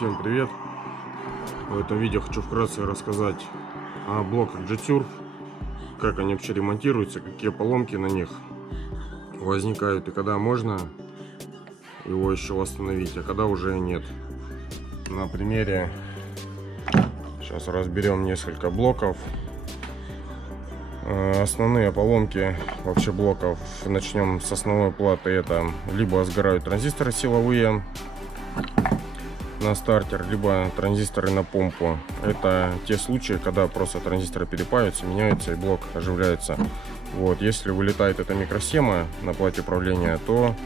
Всем привет! В этом видео хочу вкратце рассказать о блоках Jetur, как они вообще ремонтируются, какие поломки на них возникают и когда можно его еще восстановить, а когда уже нет. На примере сейчас разберем несколько блоков. Основные поломки вообще блоков, начнем с основной платы. Это либо сгорают транзисторы силовые на стартер, либо транзисторы на помпу. Это те случаи, когда просто транзисторы перепаюются, меняются и блок оживляется. Вот, если вылетает эта микросхема на плате управления, то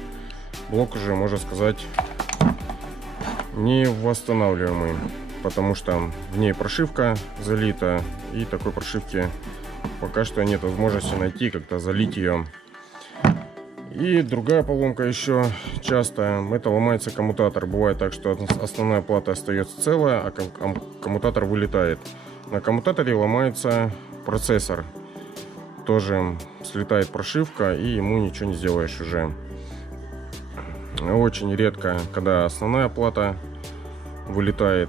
блок уже, можно сказать, не восстанавливаемый, потому что в ней прошивка залита, и такой прошивки пока что нет возможности найти, как-то залить ее. И другая поломка еще часто, это ломается коммутатор. Бывает так, что основная плата остается целая, а коммутатор вылетает. На коммутаторе ломается процессор. Тоже слетает прошивка, и ему ничего не сделаешь уже. Очень редко, когда основная плата вылетает.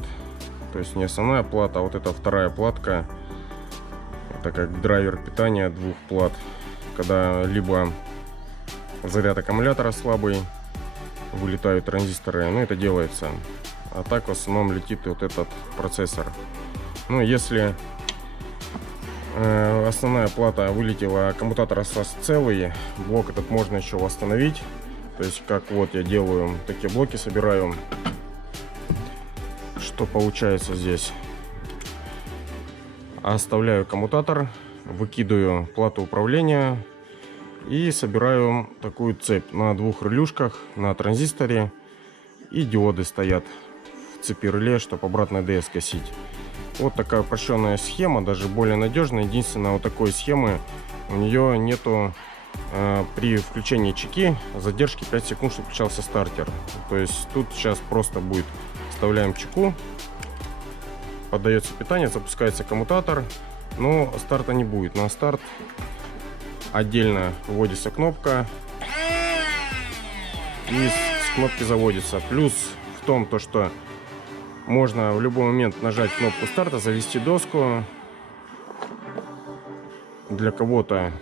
То есть не основная плата, а вот эта вторая платка. Это как драйвер питания двух плат. Когда либо заряд аккумулятора слабый, вылетают транзисторы, но это делается. А так в основном летит вот этот процессор. Ну, если основная плата вылетела, а коммутатор остался целый, блок этот можно еще восстановить. То есть, как вот я делаю, такие блоки собираю. Что получается здесь? Оставляю коммутатор, выкидываю плату управления и собираю такую цепь на двух релюшках на транзисторе, и диоды стоят в цепи реле, чтобы обратно DS косить. Вот такая упрощенная схема, даже более надежная. Единственное, вот такой схемы у нее нету при включении чеки задержки 5 секунд, чтобы включался стартер. То есть тут сейчас просто будет: вставляем чеку, поддается питание, запускается коммутатор, но старта не будет. На старт отдельно вводится кнопка, и с кнопки заводится. Плюс в том, что можно в любой момент нажать кнопку старта, завести доску. Для кого-то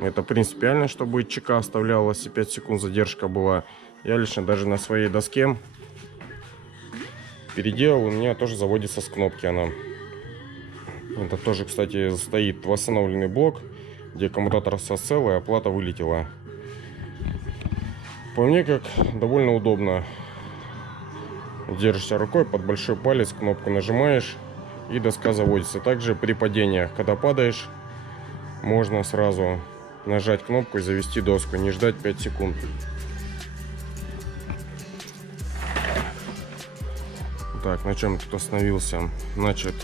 это принципиально, чтобы чека оставлялась и 5 секунд задержка была. Я лично даже на своей доске переделал, у меня тоже заводится с кнопки она. Это тоже, кстати, стоит восстановленный блок, где коммутатор остался целый, а плата вылетела. По мне, как довольно удобно. Держишься рукой под большой палец, кнопку нажимаешь, и доска заводится. Также при падениях, когда падаешь, можно сразу нажать кнопку и завести доску, не ждать 5 секунд. Так, на чем тут остановился? Значит,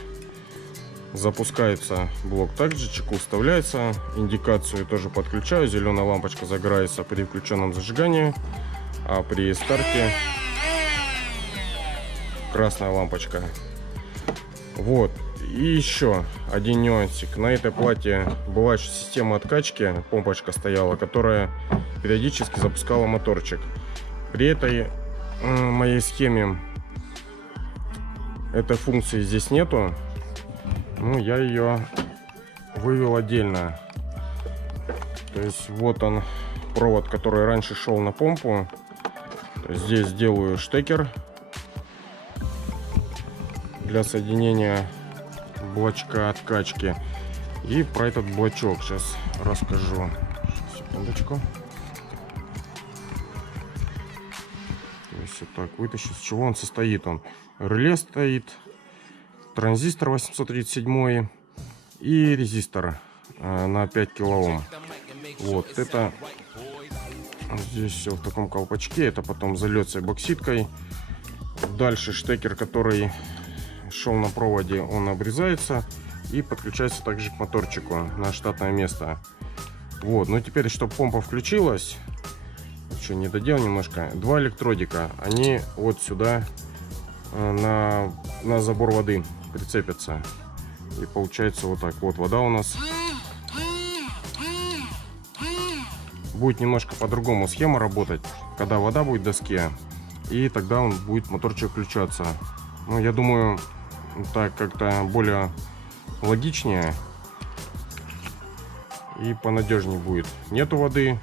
запускается блок, также чеку вставляется, индикацию тоже подключаю, зеленая лампочка загорается при включенном зажигании, а при старте красная лампочка. Вот. И еще один нюансик: на этой плате была еще система откачки, помпочка стояла, которая периодически запускала моторчик. При этой моей схеме этой функции здесь нету. Ну, я ее вывел отдельно. То есть вот он, провод, который раньше шел на помпу. Здесь делаю штекер для соединения блочка откачки. И про этот блочок сейчас расскажу. Секундочку. То есть вот так вытащить. С чего он состоит? Он реле стоит, транзистор 837 и резистор на 5 килоом. Вот это здесь все в таком колпачке. Это потом зальется бокситкой. Дальше штекер, который шел на проводе, он обрезается и подключается также к моторчику на штатное место. Вот, ну теперь, чтобы помпа включилась, еще не доделал немножко, два электродика, они вот сюда на забор воды прицепятся, и получается вот так. Вот вода у нас будет немножко по-другому схема работать. Когда вода будет в доске, и тогда он будет моторчик включаться. Ну, я думаю, так как-то более логичнее и понадежнее будет. Нету воды,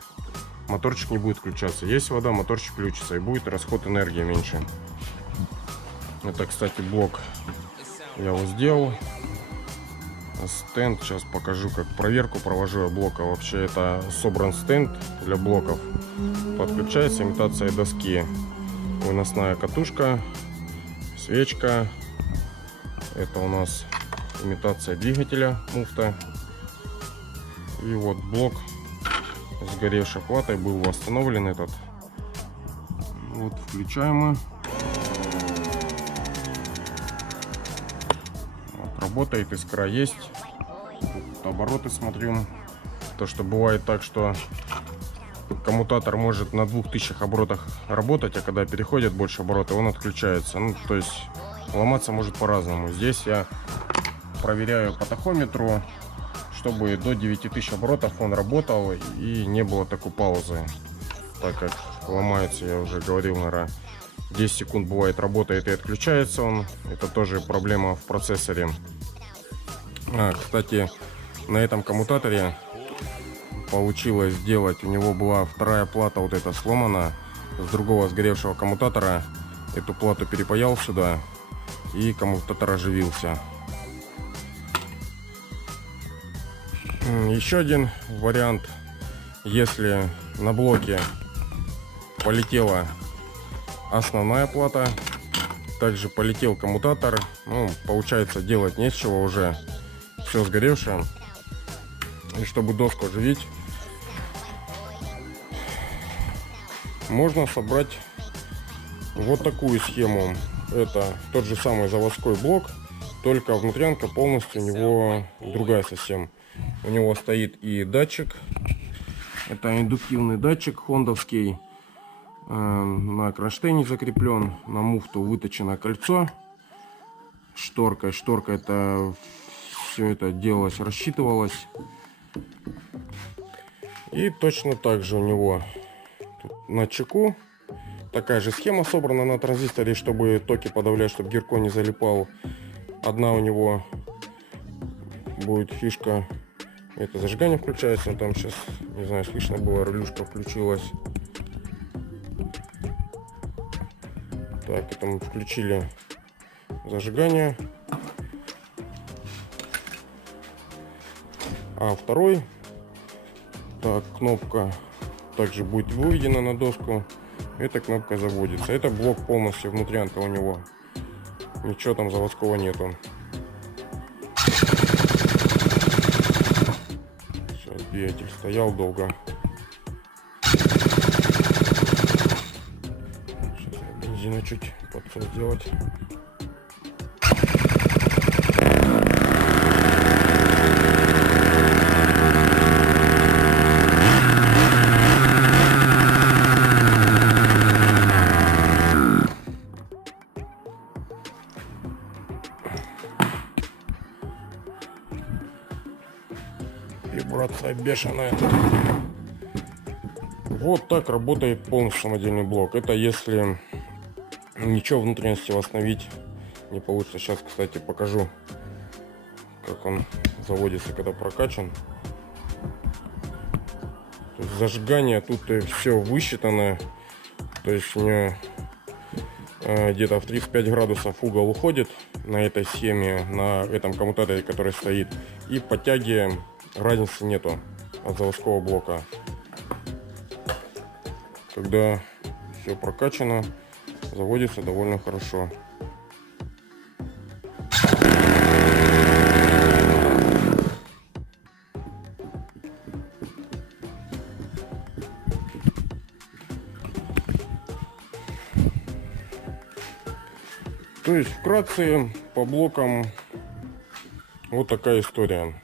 моторчик не будет включаться. Есть вода, моторчик включится, и будет расход энергии меньше. Это, кстати, блок я его сделал. Стенд, сейчас покажу, как проверку провожу я блока. Вообще это собран стенд для блоков. Подключается имитация доски, выносная катушка, свечка. Это у нас имитация двигателя, муфта. И вот блок с сгоревшей платой был восстановлен этот. Вот включаем мы. Вот, работает, искра есть. Тут обороты смотрю. То, что бывает так, что коммутатор может на 2000 оборотах работать, а когда переходит больше обороты, он отключается. Ну, то есть ломаться может по-разному. Здесь я проверяю по тахометру, чтобы до 9000 оборотов он работал и не было такой паузы. Так как ломается, я уже говорил, наверное, 10 секунд бывает работает и отключается он. Это тоже проблема в процессоре. Кстати, на этом коммутаторе получилось сделать, у него была вторая плата вот эта сломана с другого сгоревшего коммутатора. Эту плату перепаял сюда, и коммутатор оживился. Еще один вариант: если на блоке полетела основная плата, также полетел коммутатор, ну, получается, делать нечего, уже все сгоревшее. И чтобы доску оживить, можно собрать вот такую схему. Это тот же самый заводской блок, только внутрянка полностью у него другая совсем. У него стоит и датчик. Это индуктивный датчик хондовский. На кронштейне закреплен. На муфту выточено кольцо шторкой. Шторка это все это делалось, рассчитывалось. И точно так же у него на чеку такая же схема собрана на транзисторе, чтобы токи подавлять, чтобы гирко не залипал. Одна у него будет фишка, это зажигание включается, там сейчас, не знаю, слышно было, релюшка включилась. Так, это мы включили зажигание. А второй, так, кнопка также будет выведена на доску. Эта кнопка заводится. Это блок полностью внутрянка у него. Ничего там заводского нету. Сейчас двигатель стоял долго. Сейчас бензина чуть подсос сделать. Вибрация бешеная. Вот так работает полностью самодельный блок. Это если ничего внутренности восстановить не получится. Сейчас, кстати, покажу, как он заводится, когда прокачан. То есть зажигание тут все высчитано. То есть у меня где-то в 35 градусов угол уходит на этой схеме, на этом коммутаторе, который стоит. И по тяге разницы нету от заводского блока. Когда все прокачано, заводится довольно хорошо. То есть вкратце по блокам вот такая история.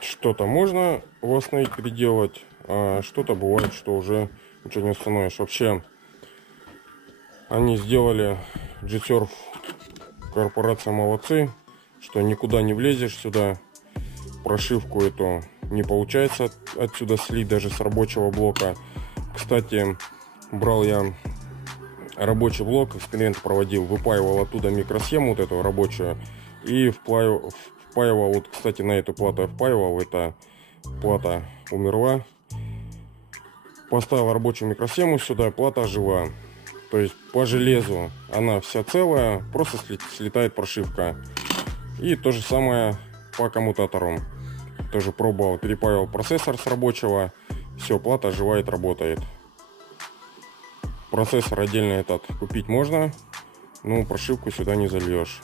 Что-то можно восстановить, переделать, а что-то бывает, что уже ничего не установишь. Вообще они сделали G-Surf, корпорация, молодцы, что никуда не влезешь сюда. Прошивку эту не получается отсюда слить даже с рабочего блока. Кстати, брал я рабочий блок эксперимент проводил, выпаивал оттуда микросхему вот эту рабочую и впаивал, вот, кстати, на эту плату я впаивал, эта плата умерла. Поставил рабочую микросхему сюда, плата жива. То есть по железу она вся целая, просто слетает прошивка. И то же самое по коммутатору. Тоже пробовал, перепаивал процессор с рабочего. Все, плата оживает, работает. Процессор отдельно этот купить можно, но прошивку сюда не зальешь.